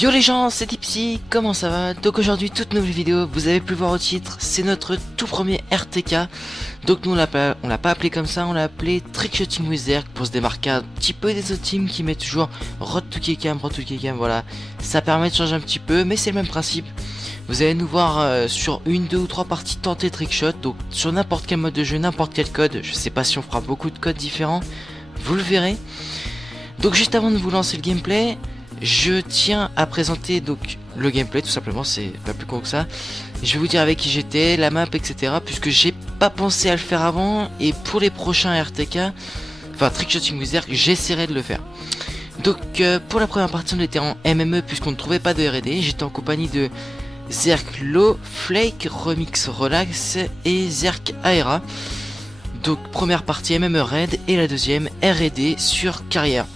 Yo les gens, c'est Tipsy, comment ça va? Donc aujourd'hui, toute nouvelle vidéo, vous avez pu le voir au titre, c'est notre tout premier RTK. Donc nous on l'a pas appelé comme ça, on l'a appelé Trickshotting with Zerk pour se démarquer un petit peu des autres teams qui mettent toujours Road to Kcam, voilà. Ça permet de changer un petit peu, mais c'est le même principe. Vous allez nous voir sur une, deux ou trois parties tenter Trickshot, donc sur n'importe quel mode de jeu, n'importe quel code. Je sais pas si on fera beaucoup de codes différents, vous le verrez. Donc juste avant de vous lancer le gameplay, je tiens à présenter donc le gameplay, tout simplement, c'est pas plus con que ça. Je vais vous dire avec qui j'étais, la map, etc. Puisque j'ai pas pensé à le faire avant, et pour les prochains RTK, enfin Trickshotting with Zerk, j'essaierai de le faire. Donc pour la première partie on était en MME puisqu'on ne trouvait pas de R&D, j'étais en compagnie de Zerk Low, Flake, Remix Relax et Zerk Aera. Donc première partie MME Raid et la deuxième R&D sur carrière.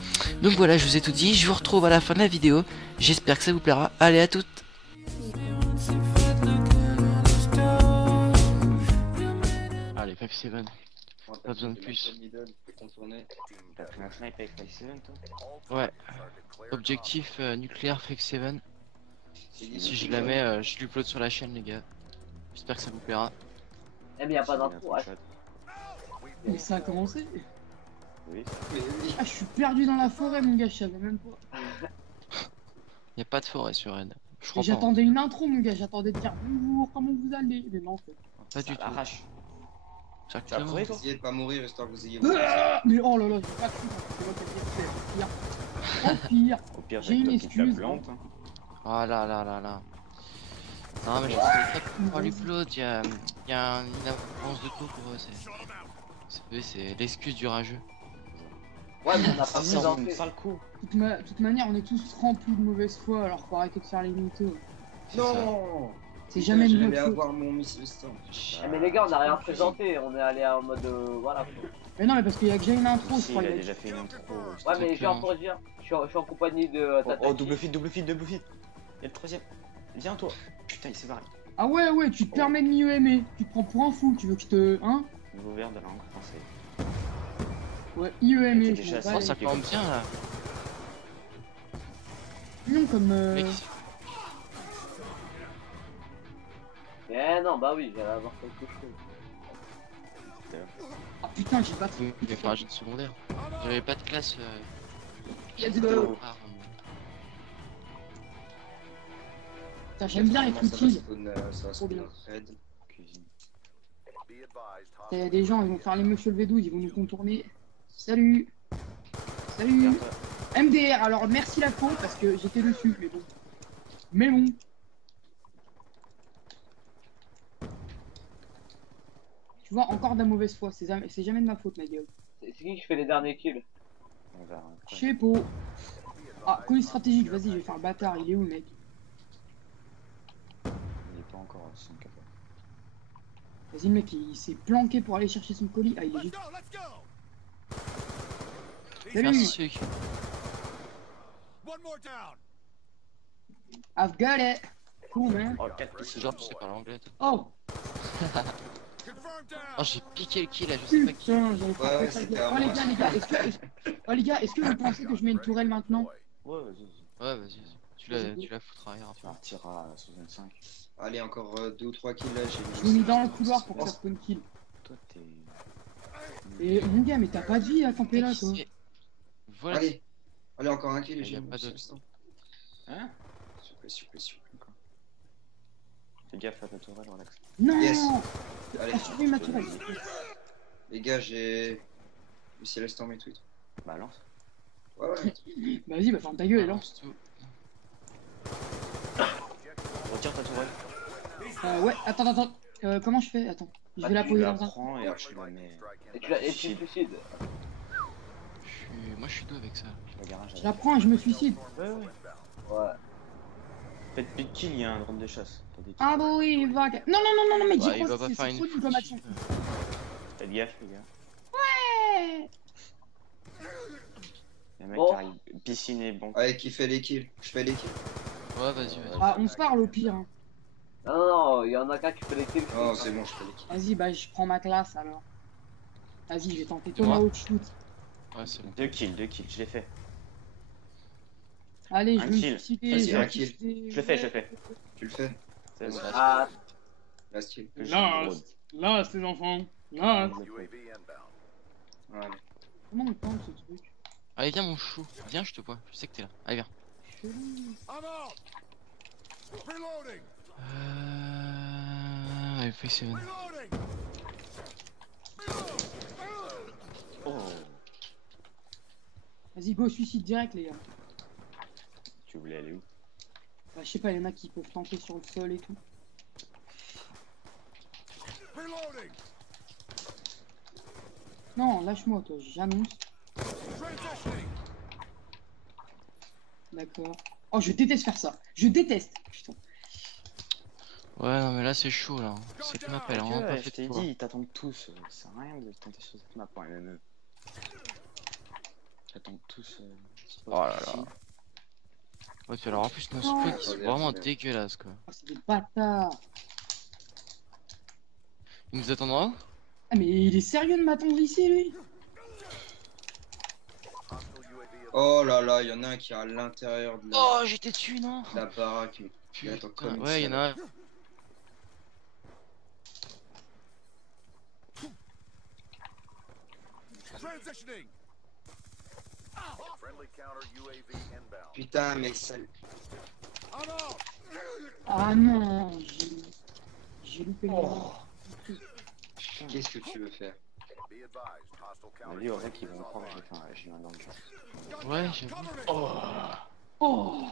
Donc voilà, je vous ai tout dit, je vous retrouve à la fin de la vidéo, j'espère que ça vous plaira, allez à toutes. Allez, 5-7, pas besoin de plus. T'as pris un snipe avec 5-7 toi? Ouais, objectif nucléaire 5-7. Si je la mets, je l'upload sur la chaîne les gars, j'espère que ça vous plaira. Eh mais y'a pas d'intro. Mais ça a commencé. Oui. Ah, je suis perdu dans la forêt, mon gars, je savais même pas. Y a pas de forêt sur Red. Je Et crois pas. j'attendais une intro, mon gars, j'attendais de dire bonjour, comment vous allez. Mais non, en fait. Pas du tout. Arrache. Tu Tu as pris toi? Essayez de pas mourir histoire que vous ayez. Ah, mais oh là là, j'ai pas cru. C'est moi qui ai dit, pire. Oh, pire. Au pire, J'ai une avec toi qui tu la excuse. plantes. Ah là là là là. Non mais je sais pas pour l'upload, y a une avance de taux pour eux, c'est l'excuse du rageux. Ouais, mais on a pas Ça présenté. sale coup. Toute manière, on est tous remplis de mauvaise foi, alors faut arrêter de faire les mythos. C'est ça. Non. C'est jamais de J'allais notre faute. avoir mon missile stand. Eh mais les gars, on a rien présenté, on est allé en mode voilà. Mais non, mais parce qu'il y a déjà une intro, je Si, crois. il a il y a- déjà fait une intro. Ouais, mais j'ai encore dire, je suis en compagnie de Tata. Oh, double feed. Il y a le troisième. Viens toi. Putain, il s'est barré. Ah ouais, ouais, tu te permets de mieux aimer. Tu te prends pour un fou, tu veux que je te. Hein? Nouveau verre de la langue française. Ouais, IEME, C'est je déjà m'en ça, bats Oh ça les- plante bien là. Non, comme. Mec, Eh non, bah oui, j'allais avoir quelque chose. Ah putain, j'ai pas trop. il va faire un jeu de secondaire. J'avais pas de classe. Il y a des. Rare, Putain, j'aime bien les Ça va cookies. ça va Trop bien. raid. Cuisine. Il y a des gens, ils vont faire les monsieur le V12, ils vont nous contourner. Salut. Salut. Regarde, toi. MDR, alors merci la faute parce que j'étais dessus, mais bon. Mais bon. Tu vois, encore de la mauvaise foi, c'est jamais de ma faute, ma gueule. C'est qui fait les derniers kills? On verra. Je sais pas. Ah, colis stratégique, vas-y, je vais faire le bâtard, il est où le mec? Il est pas encore à 100 capables. Vas-y, le mec, il s'est planqué pour aller chercher son colis. Ah, il est juste. Salut. Merci. I've got it. Cool, man. Oh, 4 Ce genre tu sais parler anglais toi. Oh, Oh j'ai piqué le kill là, je sais pas qui. putain, j'avais pas Ouais, fait ça. c'était à Oh, les moi. gars, oh, les gars, est-ce que vous pensez que je mets une tourelle maintenant? Ouais, vas-y. Ouais vas-y, tu la foutras ailleurs. Tu partiras à 65. Allez, encore 2 ou 3 kills là. Je me mis dans le couloir pour que ça spawn kill. Toi, t'es. Et mon gars, mais t'as pas de vie à camper là, toi. Voilà. Allez, encore un kill et Il y j'ai a mon pas de- missile stand. Hein? S'il vous plaît. Fais gaffe à ta tourelle, relax. Non. Yes. Allez, Ah, surveille ma tourelle. les gars, j'ai missile stand et tout. Balance. Ouais. Bah, vas-y, bah ferme ta gueule et Balance lance. tout. Retire ta tourelle. Ouais, attends. Comment je fais? Attends, je vais la Tu poser la dans un. prends et tu la mets. Et tu te suicides. Moi je suis doux avec ça. Au garage. Je la prends et je me suicide. Ouais. Ouais. Faites plus de kills, il y a un drone de chasse. T'as des kills. Ah bah oui, va. Non, mais Bah, dis il quoi, va pas c'est faire trop une nul comme action. Faites gaffe, les gars. Ouais. Les mecs Bon. qui arrivent. Piscine et bon. Allez, qui fait les kills? Je fais les kills. Ouais vas-y. Ah, on se parle au pire. Hein. Non, il y en a qu'un qui fait les kills. Oh, c'est bon, je fais les kills. Vas-y, bah je prends ma classe alors. Vas-y, je vais tenter Moi. Tomahawk shoot. Ouais c'est bon. 2 kills, je l'ai fait. Allez, je Un vais me kill. suicider. Vas-y, je vais un me kill. suicider. Je le fais, je le fais. Tu le fais. C'est bon. Ah, Last kill. Que j'ai Last, last les enfants. Last. Voilà. Comment on tente ce truc? Allez, viens, mon chou. Viens, je te vois. Je sais que t'es là. Allez, viens. Chelou. Allez, fais 7. Oh. Vas-y, go, suicide direct, les gars. Tu voulais aller où? Bah, je sais pas, il y en a qui peuvent tenter sur le sol et tout. Non, lâche-moi, toi, j'annonce. D'accord. Oh, je déteste faire ça. Je déteste. Putain. Ouais, non, mais là, c'est chaud, là. C'est qu'on appelle, hein. Pas Je fait t'ai de toi. dit, ils t'attendent tous. Ça sert à rien de tenter sur cette map en MME. Ils t'attendent tous. Oh là là. Ouais, puis alors, en plus, nos spots, ils sont vraiment dégueulasses, quoi. Oh, c'est des bâtards. Ils nous attendent en haut? Ah, mais il est sérieux de m'attendre ici, lui? Oh là là, il y en a un qui est à l'intérieur de Oh, j'étais dessus, non? la baraque. Mais attends, Putain, comme ouais, une il y en a un. Putain, mais ça. Ah non, j'ai loupé le Qu'est-ce que tu veux faire? On a dit au vrai qu'ils vont croire que j'ai un danger. Ouais, j'ai vu. Oh,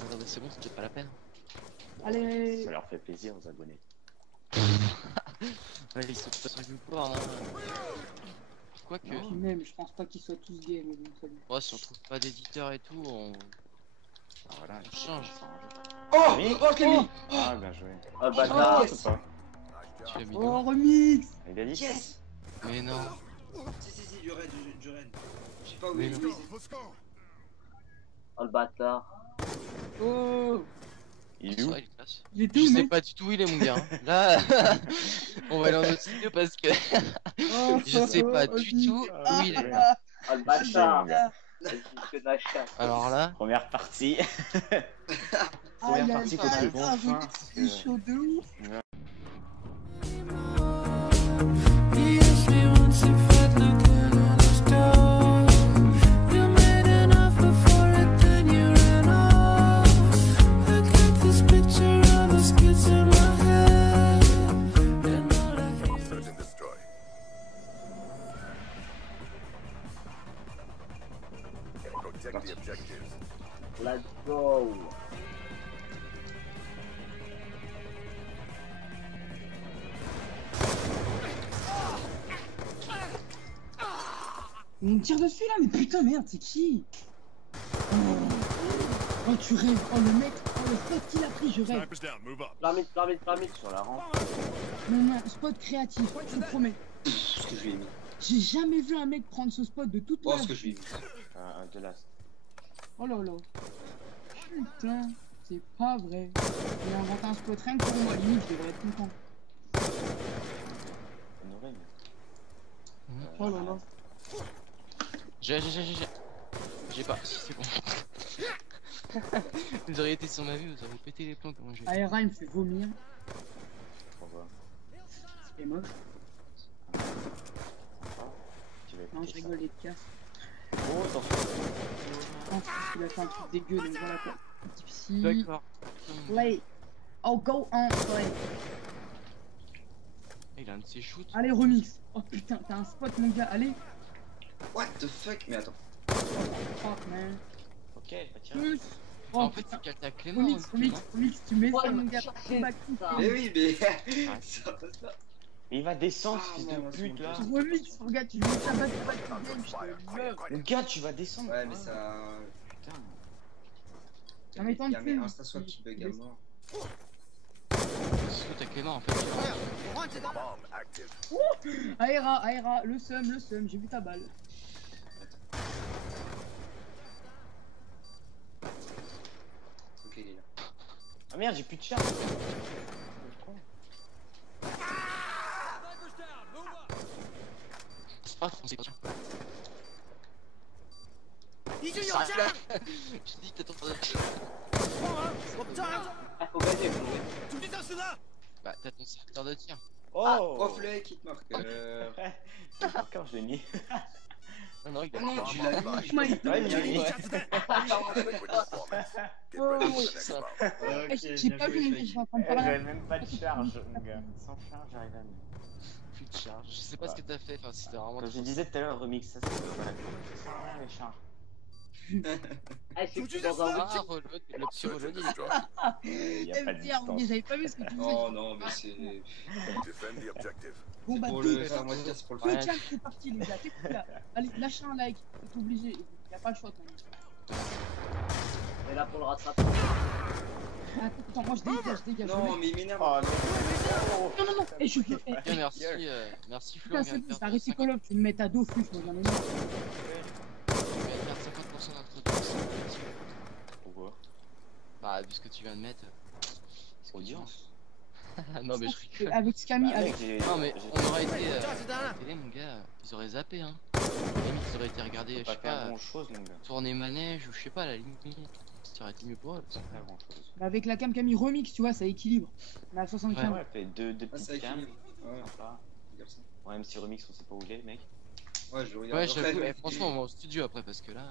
Attendez, c'est bon, c'était pas la peine. allez. Ça leur fait plaisir aux abonnés. Ouais, ils sont pas sur YouPorn, hein. Quoique. Puis même, je pense pas qu'ils soient tous gays, mais bon, salut. Ouais, si on trouve pas d'éditeur et tout, on Voilà, change. Oh! Oui. Oh, je l'ai mis! Ah, bien joué. ah bâtard. yes. Ou pas? Tu l'as mis Oh, où? remix. Il a dit? Yes! Mais non. Si, du raid, du raid. Je sais pas où Mais il non. est. Oh le bâtard. Oh, Il est C'est où? vrai, il est classe. il est Je où, sais mec? pas du tout où il est, mon gars. hein. Là, on va aller en autre studio parce que Oh, je sais pas oh, du tout Ah, où il est. ah, Oh le Chier, bâtard. mon gars. Vas-y, fais de la chatte. Alors là, Première partie. Ah, Première partie côté bon fin. c'est chaud de ouf. Let's go. On me tire dessus là, mais putain, merde, c'est qui? Oh, oh, tu rêves. Oh, le mec, oh, le spot qu'il a pris, je rêve. Pyramide. Sur la rampe. Non, spot créatif, je te promets. Ce que je lui ai mis. J'ai jamais vu un mec prendre ce spot de toute ma Oh, ce que vie. je lui ai mis. De là. Oh là là. Putain, c'est pas vrai. J'ai inventé un spot rien que pour moi, limite, je devrais être content. Honoré, mais. Oh là là. j'ai pas. Si, c'est bon. Vous auriez été sur ma vie, vous auriez pété les plombs comment j'ai. Aera, il me fait vomir. Pourquoi? C'est moche. Tu vas Non, je écouter ça. rigole, les casse. Oh, attention. Non, c'est parce qu'il a fait un truc dégueu, donc voilà quoi. Difficile. D'accord. Play. Oh, go on, play. Il a un de ses shoots. Allez, remix. Oh putain, t'as un spot, mon gars. Allez. What the fuck? Mais attends. Fuck, man. Ok, pas tirer. Plus. Ah, Oh, en fait, putain. c'est qu'elle t'a clé mort. Remix, tu mets Ouais, ça, mon mais gars. cherchez Back to ça. Mais oui, mais. Ça passe pas. Mais il va descendre, Ah, fils non, de non, pute c'est là. bon. Remix, regarde, tu mets ça back to game, je te meurs. Le gars, tu vas descendre. Ouais, mais ça. Putain. Ça m'étonne Il y a mes plus. InstaSwap qui bug à mort. T'as clé mort en fait. Aera, le seum, j'ai vu ta balle. Ok, il est là. Ah merde, j'ai plus de charge. C'est pas c'est pas. Je dis que t'as ton Ah, faut gagner, faut gagner. Bah, t'as ton secteur de tir. Oh, Flake, hit marqueur. Encore, je l'ai mis. Non, non, il a Oh non, pas. tu l'as mis. Ouais, Ouais, il l'a mis. J'ai pas vu, mais je vais en train de parler. J'avais même pas de charge, mon gars. Sans charge, j'arrive à mettre. Plus de charge. Je sais pas ce que t'as fait. Enfin, c'était vraiment. Comme je disais tout à l'heure, remix, ça c'est voilà. Ça sert à rien les charges. Ah, je sais que tu es dans un Ah, reload, le petit reload, il est Il y a pas de MDR, distance. j'avais pas vu ce que tu disais. Oh non, mais c'est Bon bah pour deux, le faire moitié, c'est pour le deux, faire. tiens, c'est parti les gars, t'es là. Allez, lâchez un like, t'es obligé, y a pas le choix quand même. On est là pour le rattraper. Attends, moi je dégage. Non, mais il m'énerve. Oh non. Non, et je suis fait. bien. Merci, merci Flo. Putain, c'est bon, arrêtez Call of, tu me mets à Dofus, moi j'en ai marre. Tu viens de perdre 50% d'introduction. Pourquoi? Bah, vu ce que tu viens de mettre. Audience. Non, mais je rigole. Avec Scami, Bah, avec. mec, j'ai- Non, mais j'ai- on aurait été. À la télé, mon gars, ils auraient zappé, hein. Limite, ils auraient été regardés, Faut je pas sais faire pas, grand chose, mon gars. tourner manège ou je sais pas, à la limite. Ça aurait été mieux pour eux. Faut pas faire grand chose. Avec la cam Camille remix, tu vois, ça équilibre. On est à 75. Ouais, fait deux Ah, ça petites cams. équilibre. Ouais, Sympa. regarde ça. Ouais, même si remix, on sait pas où il est, mec. Ouais, je regarde. Ouais, Après, j'avoue, ouais, franchement, on va au studio après parce que là,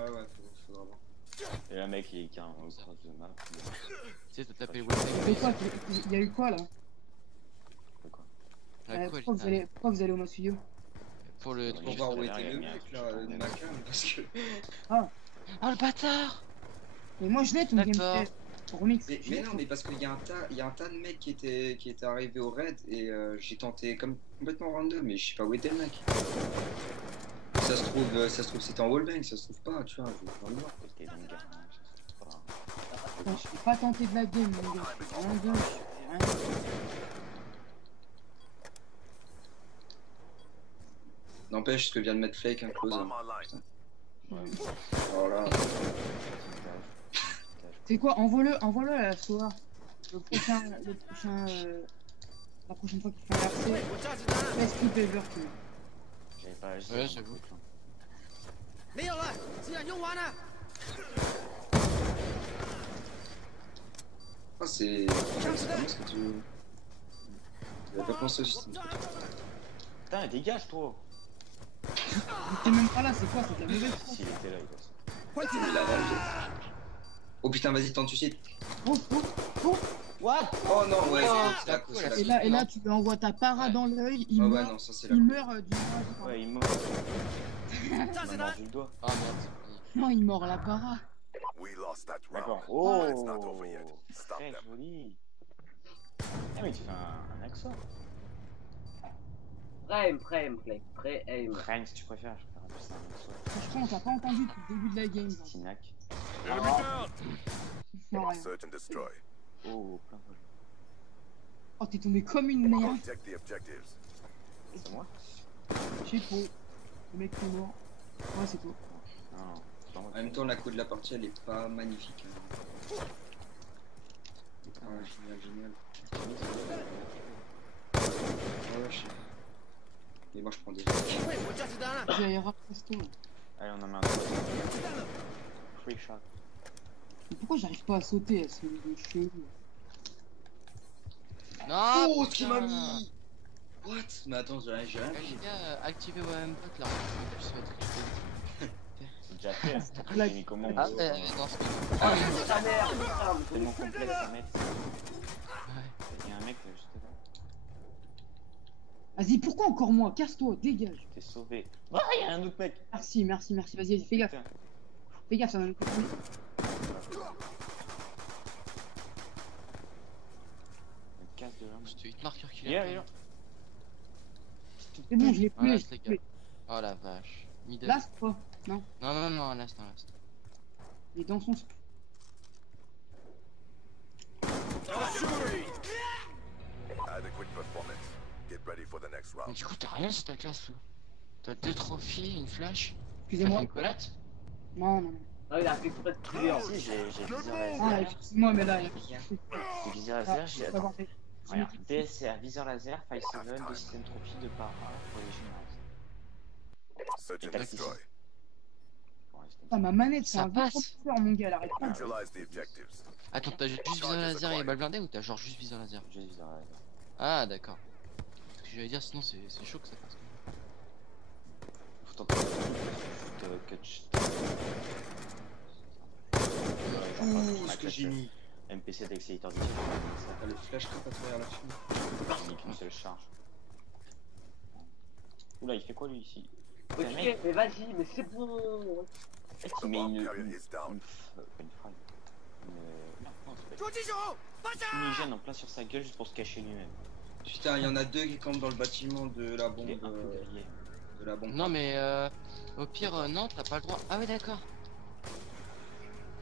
Ouais, faudra voir. Et là, mec, il est qu'un au cross de map. tu sais, t'as tapé le Et webpack. quoi, il y a eu quoi là? La colle, Pourquoi vous allez au mode studio? pour le Ouais, Pour truc. voir où derrière, était il y a le bien, mec je là, sais de pas. ma cam, parce que. Oh le bâtard! Mais moi je l'ai ton D'accord. gameplay. Remix. Mais non, mais parce qu'il y a un tas de mecs qui étaient arrivés au raid et j'ai tenté comme complètement random, mais je sais pas où était le mec. Ça se trouve c'était en wallbang, ça se trouve pas, tu vois, je vais pas le voir. T'es dans le garage, c'est pas grave. Attends, je vais pas tenter de la game, mon gars. Je fais rien de, je fais rien. N'empêche ce que vient de mettre Flake, un close. Voilà. C'est quoi? Envoie-le à la soir. La prochaine fois qu'il fait un RC, laisse tout ever que. J'avais pas agi. Ouais, j'avoue. Ah, c'est vraiment ce que tu. J'avais pas pensé aussi. Putain, dégage, toi. T'es même pas là, c'est quoi? C'est de la mauvaise foi. S'il était là, il passe. Oh putain, vas-y, tente suicide. Oh, What? Oh non, ouais, Oh, c'est la cause. cool, c'est la et là tu lui envoies ta para dans l'œil, il Ah ouais, meurt. non, ça c'est la Il cause. meurt du. Ouais, il meurt. Il m'a mordu le doigt. Ah merde. Non, il mord la para. D'accord. Oh! Très joli. Ah, mais tu fais un accent. Pré-aim, pré-aim. Prime, si tu préfères, je préfère appeler ça un accent. Franchement, on t'a pas entendu depuis le début de la game. genre. Tinac. Non, rien. Oh, plein de Oh, t'es tombé comme une merde. C'est moi? Je sais pas. Le mec qui est mort. Ouais, c'est toi. Non, c'est pas moi. En même temps, la code de la partie elle est pas magnifique. Hein. Ah ouais, génial. Ouais, je sais. Mais moi je prends des. J'ai Rasto. Allez, on en met un. Free shot. Mais pourquoi j'arrive pas à sauter à ce niveau de cheveux? Non! Oh, ce qu'il m'a putain. mis! What? Mais attends, j'ai rien Les pris. gars, activez WMBot là. Je vais être- C'est déjà fait. Là, J'ai mis comment? Ah, non, c'est Ah, mais ta mère, putain, C'est tellement complet, ça met. Ouais. Il y a un mec juste là. Vas-y, pourquoi encore moi? Casse-toi, dégage. T'es sauvé. Ah, il y a un autre mec. Merci. Vas-y, fais gaffe. Putain. Fais gaffe, ça va nous coûter. Une casse de l'homme. C'était 8 marqueurs qu'il Il est a. là, il est là. C'est bon, je l'ai Voilà, tué. c'est les gars. Oh la vache. Middle. Là, c'est pas. Non, Non, last. il est dans son. Mais du coup, t'as rien sur ta classe, toi. T'as 2 trophées, une flash. Excusez-moi. Une collate. Non. Ah, il a fait exprès de tuer en Si, j'ai visé Ah, laser. excuse-moi, mais là. J'ai visé Ah, laser, j'ai. je peux avoir fait- Regarde, DSR, viseur laser, 5-7, 2 systèmes trophy de para pour les généralistes. Et tacticien. Pour Putain, ma manette, c'est Ça un passe. processeur, mon gars, elle arrête pas. Neutralize the objectives. Attends, t'as juste visé un laser et balle blindée ou t'as genre juste visé un laser? Juste visé un laser. Ah, d'accord. Ce que j'allais dire, sinon c'est chaud que ça passe. Faut tenter juste catch. Ouh, ce que j'ai mis. MPC d'accélérateur de tir. T'as le flash cap à travers la fumée. J'ai mis qu'une seule charge. Oula, il fait quoi lui ici? Ok, mais vas-y, mais c'est bon. Il The met bomb une. carrier is down. Pas une frappe. Non, c'est pas une hygiène en plein sur sa gueule juste pour se cacher lui-même. Putain, il y en a deux qui campent dans le bâtiment de la bombe. Il est un peu grillé. De la bombe. Non, mais au pire, non, t'as pas le droit. Ah, oui, d'accord.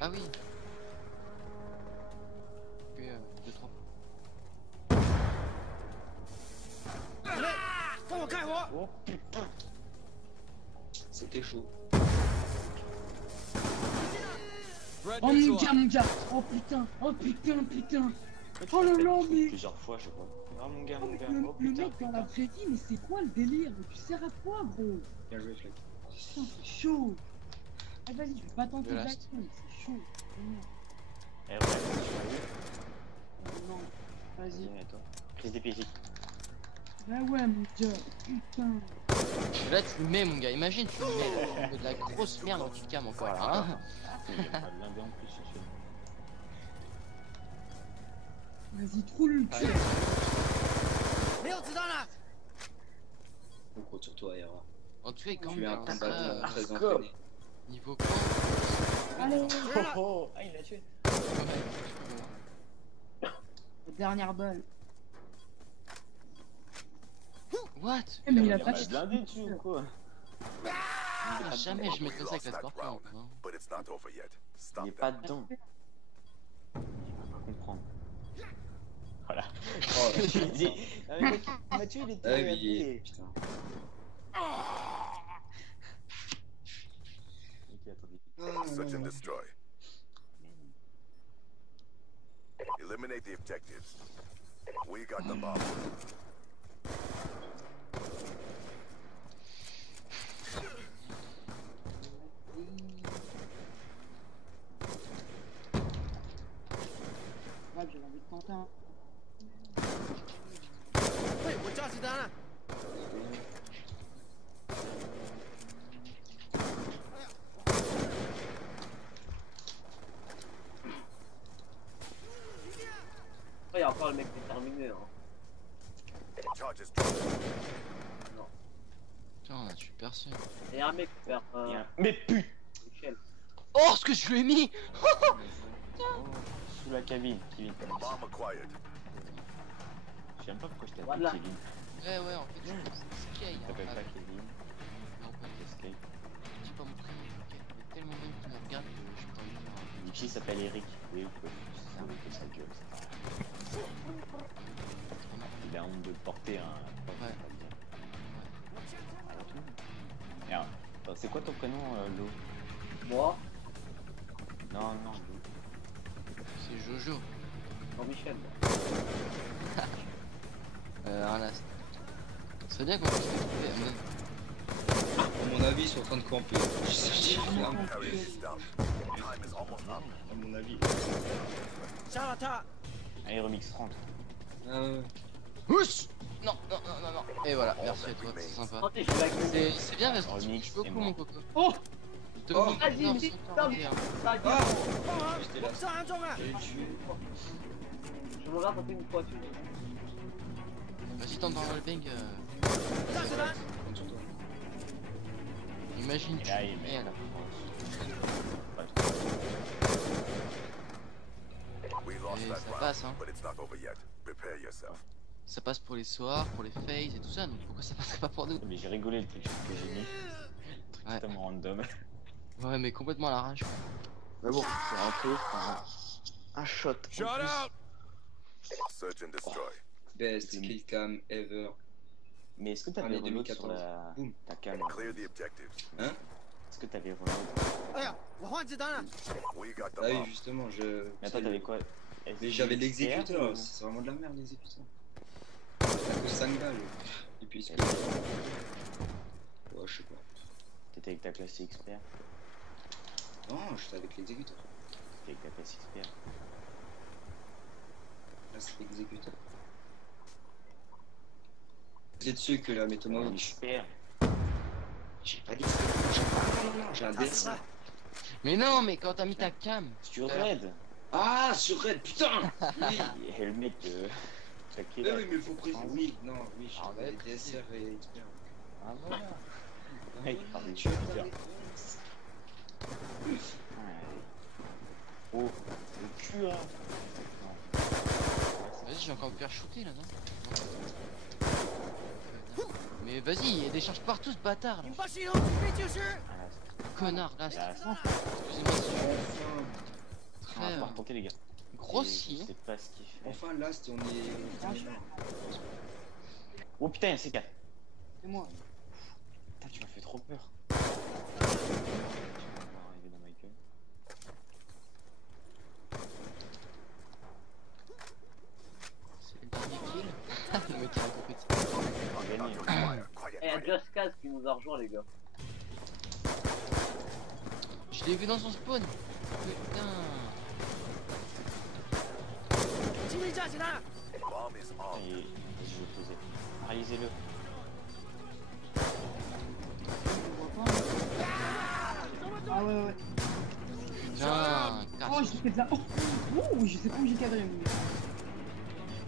Ah, oui. Puis, 2, 3. Oh putain! C'était chaud. Oh mon gars, oh putain, putain. Oh là là, mais. Plusieurs fois, je crois. Oh mon gars, Oh, mon mais gars. le, Oh le putain. mec dans la vraie vie, mais c'est quoi le délire? Mais tu sers à quoi, gros? Bien joué, Fleck. Putain, c'est chaud. Ah, vas-y, je vais pas tenter De d'action, mais c'est chaud. Eh ouais, Non, vas-y. vas-y, et toi. Crise d'épilepsie. Bah ouais, mon gars, putain. Là, tu le mets, mon gars. Imagine, tu le mets de la grosse merde dans tu cam encore là. Hein. Il y a pas de blindé en plus sur celui-là. Vas-y, trou le cul. On compte sur toi, Yara. En tout cas, quand Tu es un même, combattant très go. entraîné. niveau camp. Allez, Oh, ah, il l'a tué. dernière balle. What? Eh, mais il a y pas de blindé dessus ou quoi? Ah, jamais je We mettrais ça avec lost la that scorpion. round, Hein. but it's not over yet. Il Stop est that. pas dedans. Je peux pas comprendre. Voilà. Oh, Je me dis, ah, mais mec, il m'a tué, il était ah oui, appelé. putain. Ok, attendez. Search and destroy. Eliminate the objectives. We got the bomb. Ouais, j'ai envie de tenter un. Oh, y'a encore le mec déterminé, hein. Charges dropped. Putain, on a tué personne. Et un mec vers Mais putain! Michel. Oh, ce que je lui ai mis! Sous la cabine, Kevin. Bomb acquired. Je sais même pas pourquoi je t'appelle Voilà. Kevin. Ouais, ouais, en fait, je c'est Sky. Je t'appelle Hein. pas Kevin. Non, pas Escape. je dis pas mon prénom. Ok. Il y a tellement de monde qui me regarde que je peux pas le dire. Nipsey s'appelle Eric. Oui, vous pouvez. C'est un mec de sa gueule, c'est pas grave. Il a honte de porter un. Ouais. Merde. Attends, c'est quoi ton prénom, Lo? Moi, Non, non, Lo. C'est Jojo. Jean-Michel. Un last. C'est bien qu'on puisse trouver. À mon avis, ils sont en train de camper. Je sais rien. Carrier is down. Time is almost up. À mon avis. Allez, remix 30. Ah ouais. Ouch! Non, non, non, non, non. Et voilà, merci à toi, c'est sympa. Attendez, je vais la gueule. C'est bien, parce que Remix je peux et beaucoup, moi. mon coco. Oh! Dominique, Vas-y, non, mais- sans non, t'en mais- dire. Ta gueule. J'étais là. J'ai tué. Je me regarde tenter une fois, tu Vas-y, tente dans le wallbang. Compte sur toi. Imagine, Et tu là, il mets met là. Pas trop. We lost Et that ça round, passe, hein. but it's not over yet. Prepare yourself. Ça passe pour les soirs, pour les phases et tout ça, donc pourquoi ça passerait pas pour nous? Mais j'ai rigolé le truc que j'ai mis. Un truc Ouais. totalement random. Ouais, mais complètement à l'arrache. Mais bon, c'est rentré, un shot. Search and destroy. Best kill cam ever. Mais est-ce que t'avais Année reload sur 2014. la... Boum. ta cam? Clear the objectives. Est-ce que t'avais reload? We got the Ah oui, bomb. justement, je. Mais attends, t'avais quoi? Mais j'avais l'exécuteur, ou- c'est vraiment de la merde l'exécuteur. Ça coûte 5 balles. Et puis ce que. Ouais, je sais pas. T'étais avec ta classe expert. Non, j'étais avec l'exécuteur. Avec la classe XPR. Là, c'est l'exécuteur. Vous êtes sûr que la métomorphe. XPR. J'ai pas dit ça. Non, j'ai un DS. Mais non, mais quand t'as mis ta cam. Sur Red. Ah, sur Red, putain. Oui. Et le mec, t'as quel Oui, âge? mais il faut préciser. Ah Oui, non, oui, je Ah, suis ouais, DSR et XPR. Ah voilà. Ouais, il parle des Tu XPR. vois, Ouais. Oh, le cul là. Vas-y, je vais encore me faire shooter là, non? Mais vas-y, il décharge partout ce bâtard là. Ah, Connard, là, là, excusez-moi. on va Très pouvoir tenter les gars. grossi. Je sais pas ce qu'il fait. Enfin, Last, on est. Oh putain, il y a C4. C'est moi. Putain, tu m'as fait trop peur. Tu vas arriver dans ma gueule. C'est le dernier kill. Le mec il a compris. On va gagner. Eh, y'a Just Cause qui nous a rejoint, les gars. Je l'ai vu dans son spawn. Putain. Bomb is Putain, armed. je vais poser. Réalisez-le. Ah ouais, ouais. Putain. Oh, j'ai fait de la. Oh, ouh, je sais pas où j'ai cadré, mon gars.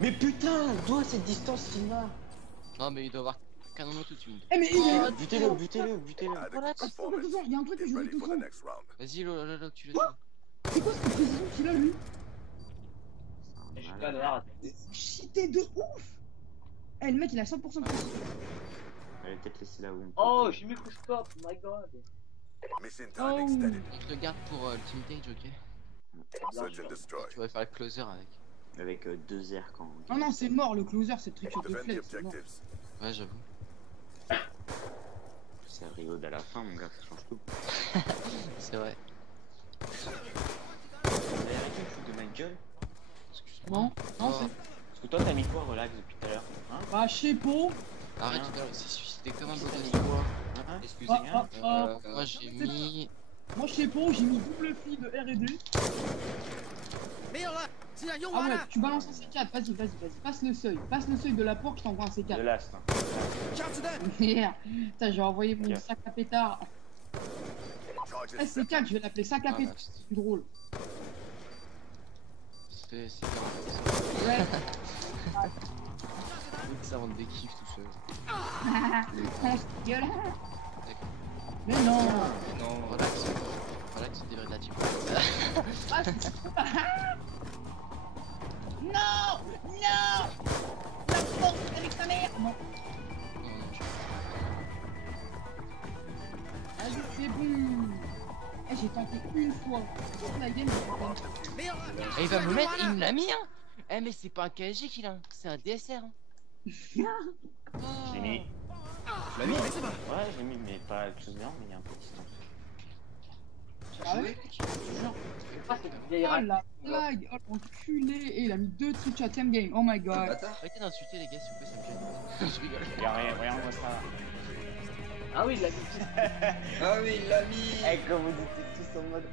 Mais putain, d'où cette distance qu'il a? Non, mais il doit avoir canon tout de suite. Eh, mais il est. Butez-le, butez-le, butez-le. Adequate Attends, performance. il y a un truc que Get je veux ready tout for le the temps. next round. Vas-y, Lolo, tu le C'est quoi cette précision qu'il a, lui? Je suis pas là. Cheaté de ouf! Eh, le mec, il a 100% de précision. Allez, peut-être laisser là où on peut. Oh, j'ai mis coup stop, my god. Mission Oh. time extended. On te le garde pour le team tage, ok? Search and destroy. Tu vas faire le closer avec. Avec 2 R quand. Non, non, c'est mort, le closer, c'est le trickshot de Defend the flex. c'est mort. objectives. Ouais, j'avoue. C'est reload à la fin, mon gars, ça change tout. C'est vrai. Vous avez arrêté de foutre de ma gueule? Excuse-moi. Non, non, Oh. c'est. Parce que toi, t'as mis quoi, relax, depuis tout à l'heure? Hein? Bah, Chepo. Arrête, Rien. tout à l'heure, il s'est suicidé comme un Qu'est-ce beau que t'as mis gosse. quoi? Hein? Excusez. Ah, ah, ah. Moi j'ai mis. Moi, Chepo, j'ai mis double fille de R&D. Ah ouais, tu balances un C4, vas-y, vas-y, vas-y, passe le seuil de la porte, je t'envoie un De C4. last. Hein. Merde, putain, j'ai envoyé mon Ok. sac à pétard. Charges Eh, C4, je vais l'appeler sac à Ah, pétard, c'est plus drôle. C'est grave. Ouais, Ça rend des kiffs tout seul. on se gueule. Mais non. Non, Relax. Relax, c'est des vrais de la team. Ah, c'est- Non. Non. La force avec ta mère. Non. Non, non, je... Vas-y, c'est bon. Eh, j'ai tenté une fois. Toute la game, j'ai tenté. Et il va me le mettre, il me l'a mis hein. Eh mais c'est pas un KSG qu'il a, hein. C'est un DSR hein. Je l'ai mis. tu l'as mis? Ouais, je l'ai mis, mais pas quelque chose de bien, mais il y a un peu de distance. Tu Ah as ouais? joué? Ah, c'est une vieille Oh race. la blague. Oh l'enculé. Et il a mis 2 trickshots same game. Oh my Ah, god. bâtard. Arrêtez d'insulter les gars s'il vous plaît, ça me gêne. Je rigole. Y'a rien, regarde-moi ça. Ah oui, il a mis. Ah oui, il l'a mis. Eh, comme vous dites tous en mode.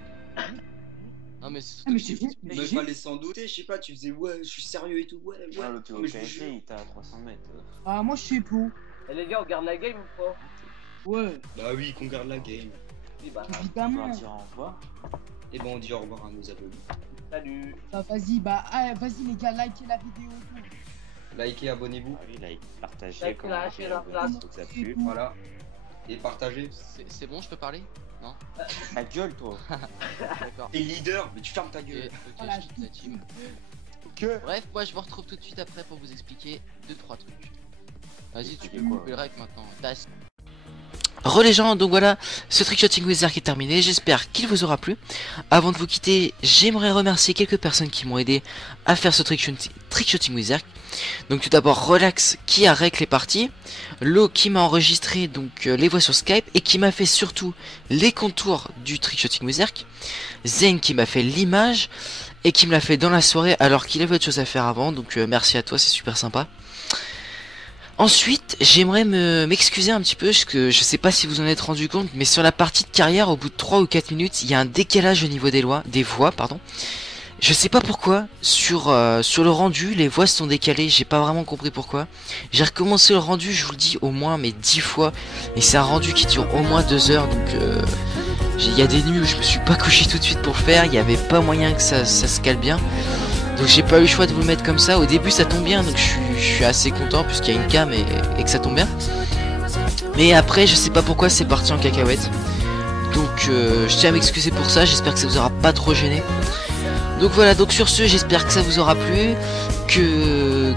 Non mais c'est Ah, mais j'ai vu. Il me fallait s'en douter, je sais pas, tu faisais ouais, je suis sérieux et tout, ouais, ouais. Ouais, l'autre mais je vous KSG, jure. il t'a à 300 mètres. Ah, moi, je sais pas. Eh les gars, on garde la game ou pas? Ouais, Bah oui, qu'on garde la game. Oui, bah, On va évidemment. dire au revoir. Et bon, on dit au revoir à nos abonnés. salut. Bah, vas-y, bah, ah, vas-y, les gars, likez la vidéo et tout. Likez, abonnez-vous, Ah oui, like, partagez, Like, commentez, lâchez la abonnez, place. si ça plu. voilà. Et partagez. c'est bon, je peux parler? Non? Ta gueule, toi. D'accord. T'es leader, mais tu fermes ta Ok, gueule. Voilà, je quitte la team. Que Bref, moi je vous retrouve tout de suite après pour vous expliquer 2-3 trucs. Vas-y, tu peux Expliquez quoi? couper le rec maintenant. Re les gens, donc voilà, ce trickshotting wizard qui est terminé, j'espère qu'il vous aura plu. Avant de vous quitter, j'aimerais remercier quelques personnes qui m'ont aidé à faire ce trickshotting wizard. Donc tout d'abord Relax qui a rec les parties, Lo qui m'a enregistré donc les voix sur Skype et qui m'a fait surtout les contours du trickshotting wizard, Zen qui m'a fait l'image et qui me l'a fait dans la soirée alors qu'il avait autre chose à faire avant, donc merci à toi, c'est super sympa. Ensuite, j'aimerais m'excuser un petit peu, parce que je sais pas si vous en êtes rendu compte, mais sur la partie de carrière, au bout de 3 ou 4 minutes, il y a un décalage au niveau des voix, pardon. Je sais pas pourquoi, sur le rendu, les voix sont décalées, j'ai pas vraiment compris pourquoi. J'ai recommencé le rendu, je vous le dis, au moins mais 10 fois, et c'est un rendu qui dure au moins 2 heures, donc il y a des nuits où je me suis pas couché tout de suite pour le faire, il y avait pas moyen que ça se cale bien. Donc j'ai pas eu le choix de vous le mettre comme ça. Au début ça tombe bien, donc je suis assez content puisqu'il y a une cam et que ça tombe bien. Mais après je sais pas pourquoi c'est parti en cacahuète. Donc je tiens à m'excuser pour ça, j'espère que ça vous aura pas trop gêné. Donc voilà, donc sur ce j'espère que ça vous aura plu, que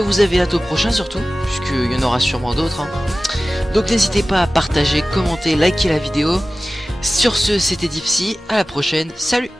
vous avez hâte au prochain surtout, puisqu'il y en aura sûrement d'autres hein. Donc n'hésitez pas à partager, commenter, liker la vidéo. Sur ce c'était Dipsy, à la prochaine, salut.